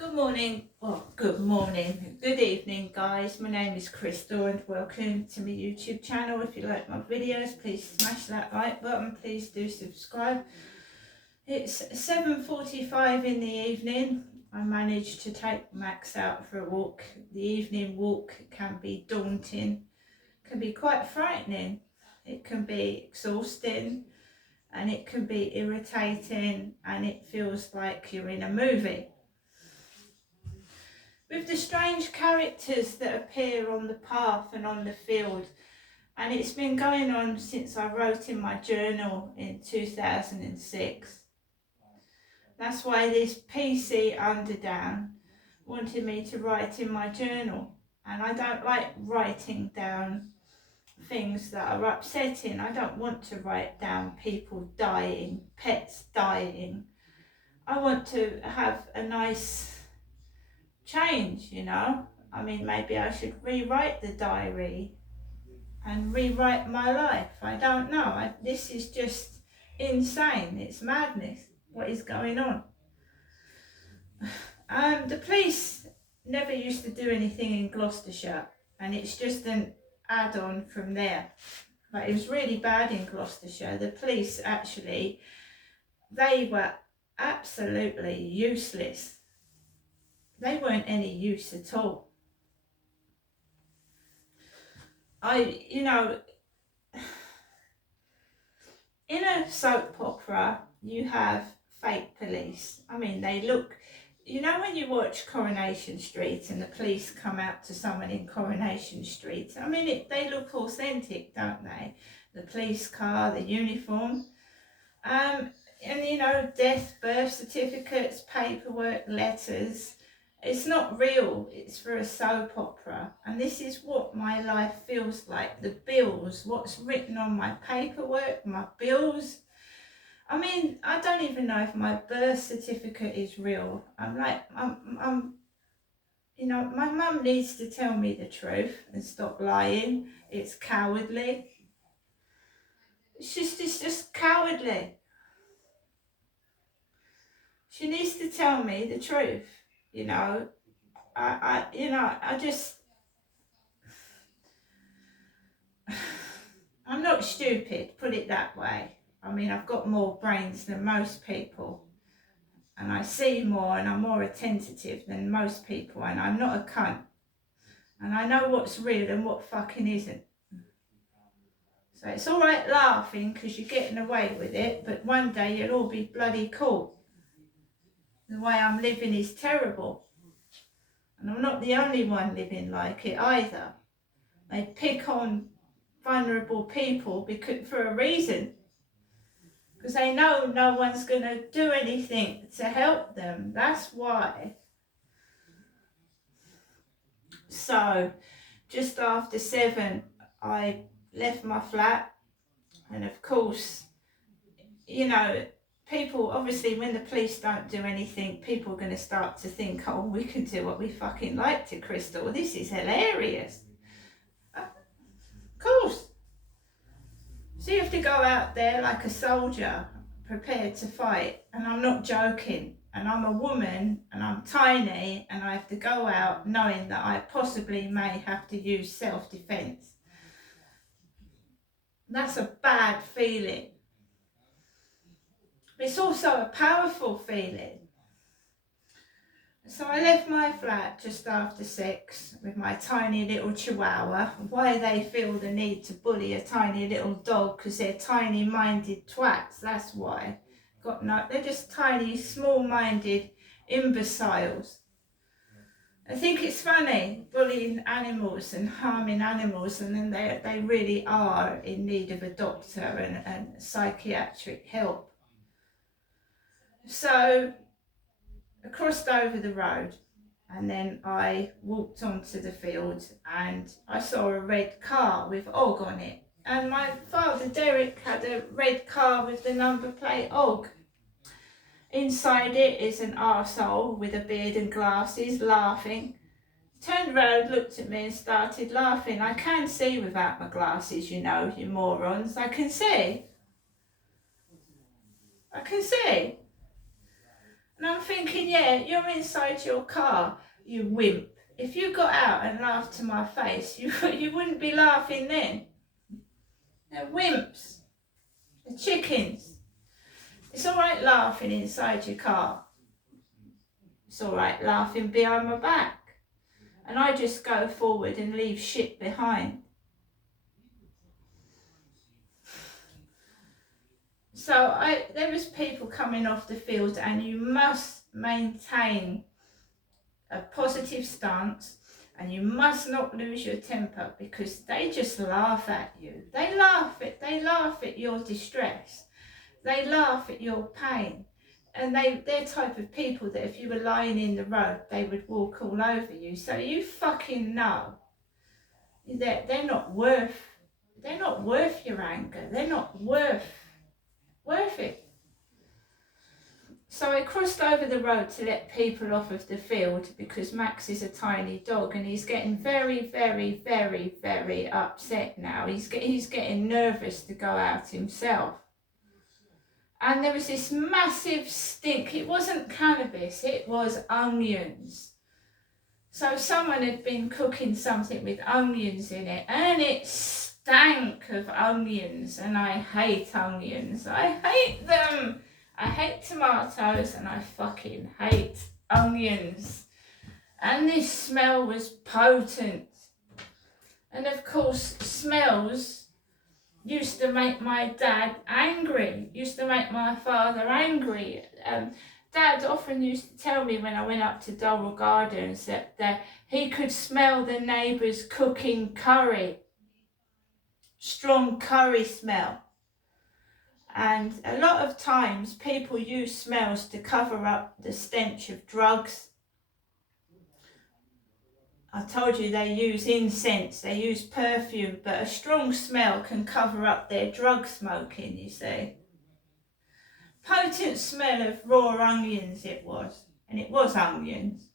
Good morning, good evening guys. My name is Crystal and welcome to my YouTube channel. If you like my videos, please smash that like button, please do subscribe. It's 7:45 in the evening. I managed to take Max out for a walk. The evening walk can be daunting, can be quite frightening, it can be exhausting and it can be irritating and it feels like you're in a movie. With the strange characters that appear on the path and on the field, and it's been going on since I wrote in my journal in 2006. That's why this PC Underdown wanted me to write in my journal, and I don't like writing down things that are upsetting. I don't want to write down people dying, pets dying. I want to have a nice change, you know. I mean, maybe I should rewrite the diary and rewrite my life. I don't know. This is just insane. It's madness. What is going on? The police never used to do anything in Gloucestershire, and it's just an add-on from there. But it was really bad in Gloucestershire. The police actually, they were absolutely useless. They weren't any use at all. You know, in a soap opera, you have fake police. I mean, they look, you know, when you watch Coronation Street and the police come out to someone in Coronation Street, I mean, they look authentic, don't they? The police car, the uniform. And, you know, death, birth certificates, paperwork, letters. It's not real, it's for a soap opera. And this is what my life feels like. The bills, what's written on my paperwork, my bills. I mean, I don't even know if my birth certificate is real. I'm you know, my mum needs to tell me the truth and stop lying. It's cowardly. It's just cowardly. She needs to tell me the truth, you know. I just, I'm not stupid, put it that way. I mean, I've got more brains than most people, and I see more and I'm more attentive than most people, and I'm not a cunt. And I know what's real and what fucking isn't. So it's all right laughing because you're getting away with it, but one day you'll all be bloody caught. The way I'm living is terrible. And I'm not the only one living like it either. They pick on vulnerable people for a reason. Because they know no one's going to do anything to help them. That's why. So, just after 7, I left my flat. And of course, you know, people, obviously when the police don't do anything, people are going to start to think, oh, we can do what we fucking like to Crystal. This is hilarious. Of course. So you have to go out there like a soldier, prepared to fight. And I'm not joking. And I'm a woman and I'm tiny and I have to go out knowing that I possibly may have to use self-defense. That's a bad feeling. But it's also a powerful feeling. So I left my flat just after 6 with my tiny little chihuahua. Why they feel the need to bully a tiny little dog, because they're tiny-minded twats, that's why. They're just tiny, small-minded imbeciles. I think it's funny, bullying animals and harming animals, and then they really are in need of a doctor and psychiatric help. So I crossed over the road and then I walked onto the field and I saw a red car with Og on it. And my father, Derek, had a red car with the number plate Og. Inside it is an arsehole with a beard and glasses, laughing. Turned round, looked at me and started laughing. I can see without my glasses, you know, you morons. I can see. And I'm I'm thinking, yeah, you're inside your car, you wimp. If you got out and laughed to my face, you wouldn't be laughing then. They're wimps. They're chickens. It's all right laughing inside your car. It's all right laughing behind my back. And I just go forward and leave shit behind. So there was people coming off the field, and you must maintain a positive stance, and you must not lose your temper, because they just laugh at you. They laugh at your distress. They laugh at your pain. And they're type of people that if you were lying in the road, they would walk all over you. So you fucking know that they're not worth your anger. They're not worth it. So I crossed over the road to let people off of the field, because Max is a tiny dog and he's getting very, very, very, very upset now. He's getting nervous to go out himself. And there was this massive stink. It wasn't cannabis, it was onions. So someone had been cooking something with onions in it, and it stank of onions, and I hate onions. I hate them. I hate tomatoes, and I fucking hate onions. And this smell was potent. And of course, smells used to make my dad angry, used to make my father angry. Dad often used to tell me when I went up to Dorrell Gardens that he could smell the neighbours cooking curry, strong curry smell. And a lot of times people use smells to cover up the stench of drugs. I told you they use incense, they use perfume, but a strong smell can cover up their drug smoking, you see. Potent smell of raw onions it was, and it was onions.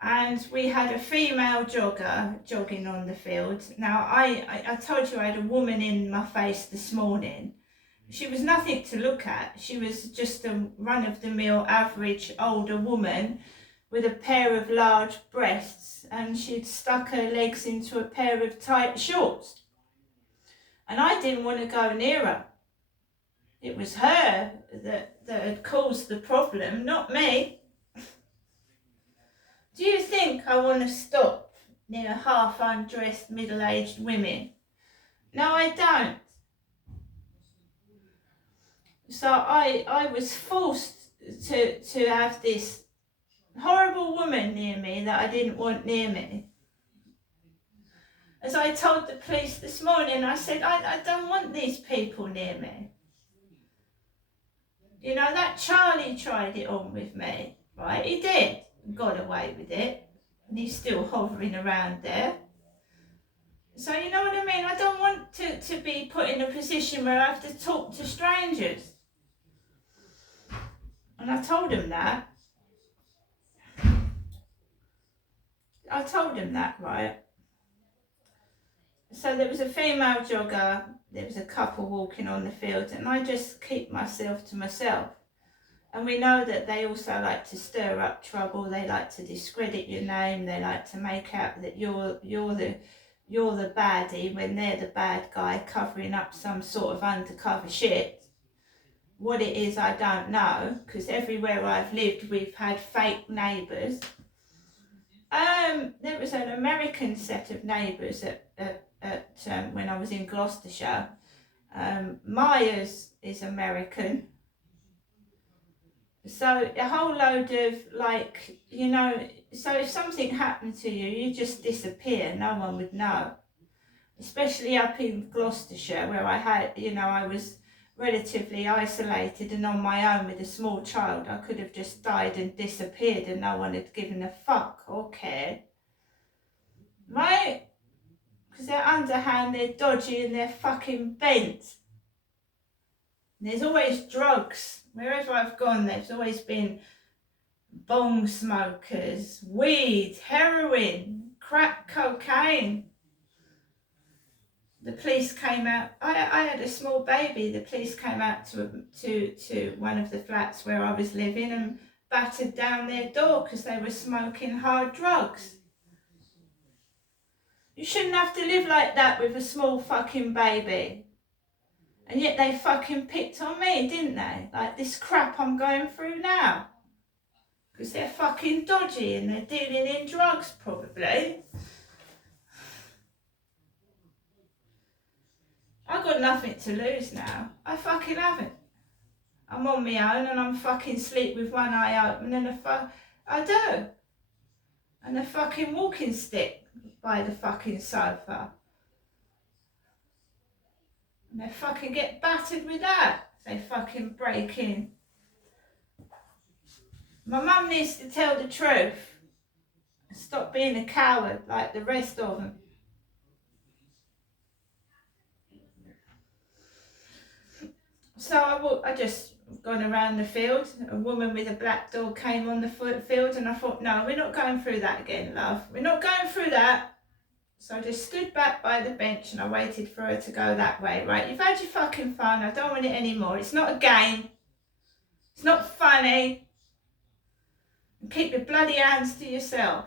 And we had a female jogger jogging on the field. Now, I told you I had a woman in my face this morning. She was nothing to look at. She was just a run-of-the-mill average older woman with a pair of large breasts, and she'd stuck her legs into a pair of tight shorts. And I didn't want to go near her. It was her that had caused the problem, not me. Do you think I want to stop near half undressed middle-aged women? No, I don't. So I was forced to have this horrible woman near me that I didn't want near me. As I told the police this morning, I said, I don't want these people near me. You know, that Charlie tried it on with me, right? He did, got away with it, and he's still hovering around there. So you know what I mean? I don't want to be put in a position where I have to talk to strangers. And I told him that. I told him that, right? So there was a female jogger, there was a couple walking on the field, and I just keep myself to myself. And we know that they also like to stir up trouble, they like to discredit your name, they like to make out that you're the baddie when they're the bad guy covering up some sort of undercover shit. What it is, I don't know, because everywhere I've lived, we've had fake neighbours. There was an American set of neighbours at when I was in Gloucestershire. Myers is American. So a whole load of, like, you know, so if something happened to you, you just disappear, no one would know. Especially up in Gloucestershire, where I was relatively isolated and on my own with a small child. I could have just died and disappeared and no one had given a fuck or cared. Right? Because they're underhand, they're dodgy and they're fucking bent. And there's always drugs. Wherever I've gone, there's always been bong smokers, weed, heroin, crack cocaine. The police came out. I had a small baby. The police came out to one of the flats where I was living and battered down their door because they were smoking hard drugs. You shouldn't have to live like that with a small fucking baby. And yet they fucking picked on me, didn't they? Like this crap I'm going through now. Because they're fucking dodgy and they're dealing in drugs probably. I've got nothing to lose now. I fucking haven't. I'm on my own and I'm fucking sleep with one eye open and I do. And a fucking walking stick by the fucking sofa. And they fucking get battered with that. They fucking break in. My mum needs to tell the truth. Stop being a coward like the rest of them. So I just gone around the field. A woman with a black dog came on the field and I thought, no, we're not going through that again, love. We're not going through that. So I just stood back by the bench and I waited for her to go that way. Right, you've had your fucking fun. I don't want it anymore. It's not a game. It's not funny. And keep your bloody hands to yourself.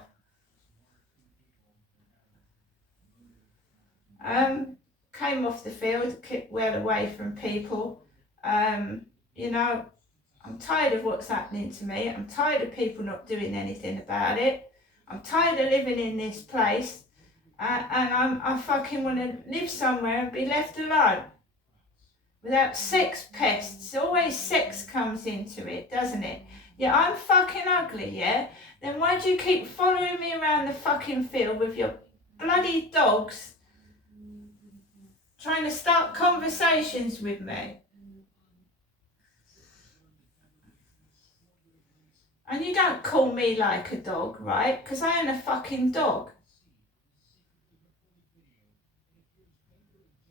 Came off the field, kept well away from people. You know, I'm tired of what's happening to me. I'm tired of people not doing anything about it. I'm tired of living in this place. And I fucking want to live somewhere and be left alone. Without sex pests. Always sex comes into it, doesn't it? Yeah, I'm fucking ugly, yeah? Then why do you keep following me around the fucking field with your bloody dogs trying to start conversations with me? And you don't call me like a dog, right? Because I ain't a fucking dog.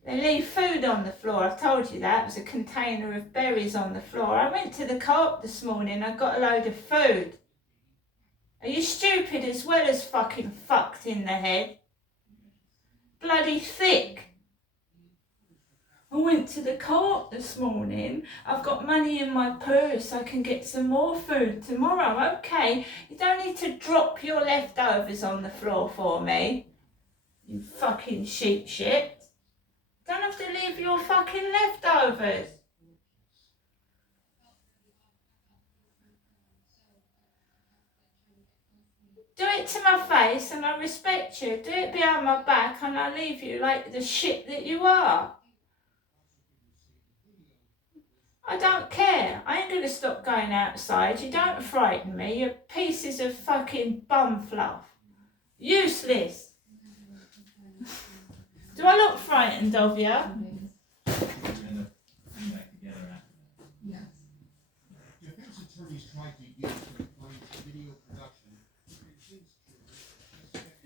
They leave food on the floor. I've told you that. It was a container of berries on the floor. I went to the co-op this morning. I got a load of food. Are you stupid as well as fucking fucked in the head? Bloody thick. I went to the co-op this morning. I've got money in my purse. I can get some more food tomorrow. Okay, you don't need to drop your leftovers on the floor for me. You fucking sheep shit. Don't have to leave your fucking leftovers. Do it to my face and I respect you. Do it behind my back and I leave you like the shit that you are. I don't care. I ain't going to stop going outside. You don't frighten me. You're pieces of fucking bum fluff. Useless. Do I look frightened of you?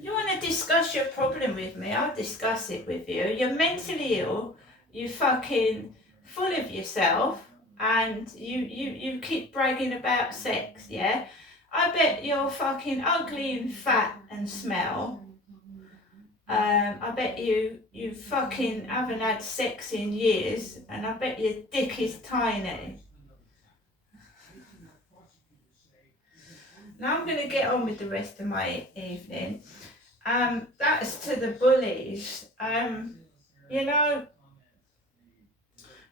You want to discuss your problem with me? I'll discuss it with you. You're mentally ill. You fucking full of yourself. And you keep bragging about sex, yeah? I bet you're fucking ugly and fat and smell. I bet you fucking haven't had sex in years, and I bet your dick is tiny. Now I'm going to get on with the rest of my evening. That's to the bullies. You know,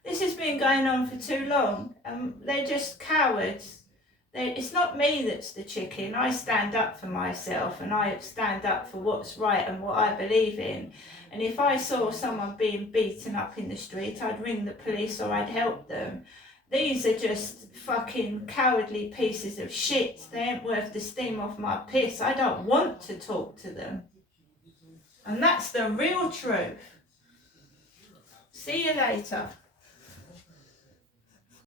this has been going on for too long. They're just cowards. It's not me that's the chicken. I stand up for myself and I stand up for what's right and what I believe in. And if I saw someone being beaten up in the street, I'd ring the police or I'd help them. These are just fucking cowardly pieces of shit. They ain't worth the steam off my piss. I don't want to talk to them. And that's the real truth. See you later.